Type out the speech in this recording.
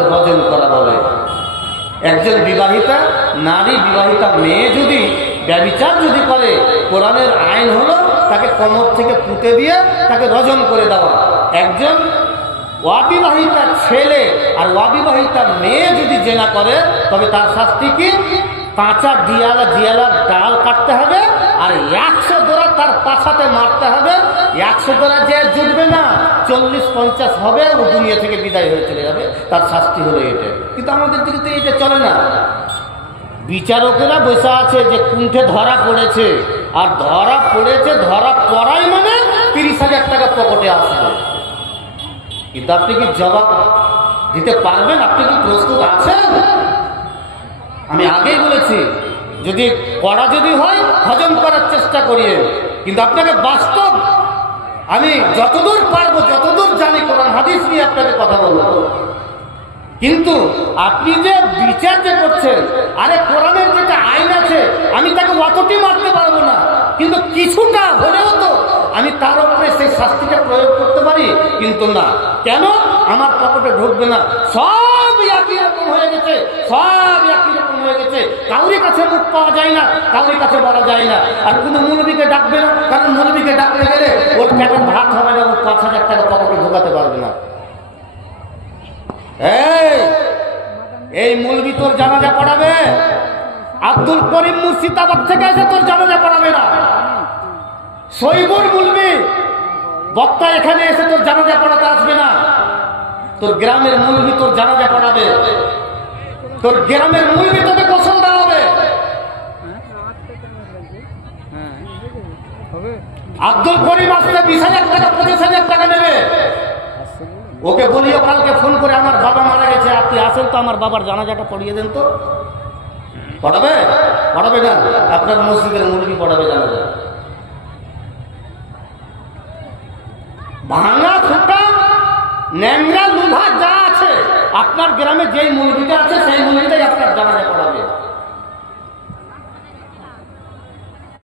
তাকে রজন করা বলে। একজন বিবাহিতা নারী, বিবাহিতা মেয়ে যদি ব্যভিচার যদি করে, কোরআনের আইন হলো তাকে কোমর থেকে পুঁতে দিয়ে তাকে রজন করে দেওয়া। একজন অবিবাহিতা ছেলে আর অবিবাহিতা মেয়ে যদি জেনা করে, তবে তার শাস্তি কি? কাঁচা জিয়ালার ডাল কাটতে হবে আর 100 দোড়া তার পাছাতে মারতে হবে। 100 দোড়া যে জুটবে না, 40-50 হবে, ও দুনিয়া থেকে বিদায় হয়ে চলে যাবে। তার শাস্তি হলো এটা। কিন্তু আমাদের দিকে তো এটা চলে না। বিচারকেরা বসে আছে যে কুণ্ঠে ধরা পড়েছে, আর ধরা পড়েছে, ধরা পড়াই মানে 30,000 টাকা পকেটে আসবে। কিন্তু আপনি কি জবাব দিতে পারবেন? আপনি কি প্রস্তুত আছেন? আমি আগেই বলেছি, যদি করা যদি হয় হজম করার চেষ্টা করিয়ে, কিন্তু আপনাকে বাস্তব, আমি যতদূর পারবো, যতদূর জানি কোরআন হাদিস নিয়ে আপনাকে কথা বলবো। কিন্তু আপনি যে বিচার যে করছেন, আরে কোরআনের যেটা আইন আছে, আমি তাকে অতটি মারতে পারবো না, কিন্তু কিছুটা হলেও তো আমি তার উপরে সেই শাস্তিটা প্রয়োগ করতে পারি। কিন্তু না, কেন? আমার পকেটে ঢুকবে না। সব একই রকম হয়ে গেছে, সব একই রকম হয়ে গেছে। কাউরির কাছে মুখ পাওয়া যায় না, কাউরির কাছে বলা যায় না। আর কোনো মৌলবীকে ডাকবে না, কারণ মৌলবীকে ডাকতে গেলে ওর পেটের ভাত হবে না, ওর 5,000 টাকা পকেটে ঢোকাতে পারবে না। এই মৌলবী তোর জানাজা পড়াবে? আব্দুল করিম মুর্শিদাবাদ থেকে এসে তোর জানাজা পড়াবে না। সৈবুর মৌলবী বক্তা এখানে এসে তোর জানাজা পড়াতে আসবে না। তোর গ্রামের মৌলবী তোর জানাজা পড়াবে, তোর গ্রামের মৌলবী তোকে গোসল দেওয়া হবে। আব্দুল করিম আসতে 20,000 টাকা 25,000 টাকা নেবে। ওকে বলিও কালকে ফোন করে, আমার বাবা মারা গেছে, আপনি আসেন তো আমার বাবার জানাজাটা পড়িয়ে দেন তো। পড়াবে? পড়াবে না। আপনার মসজিদের মৌলবী পড়াবে জানাজা। ভাঙা ফুটা ন্যাংরা লুভা যা আছে, আপনার গ্রামে যেই মৌলবীটা আছে সেই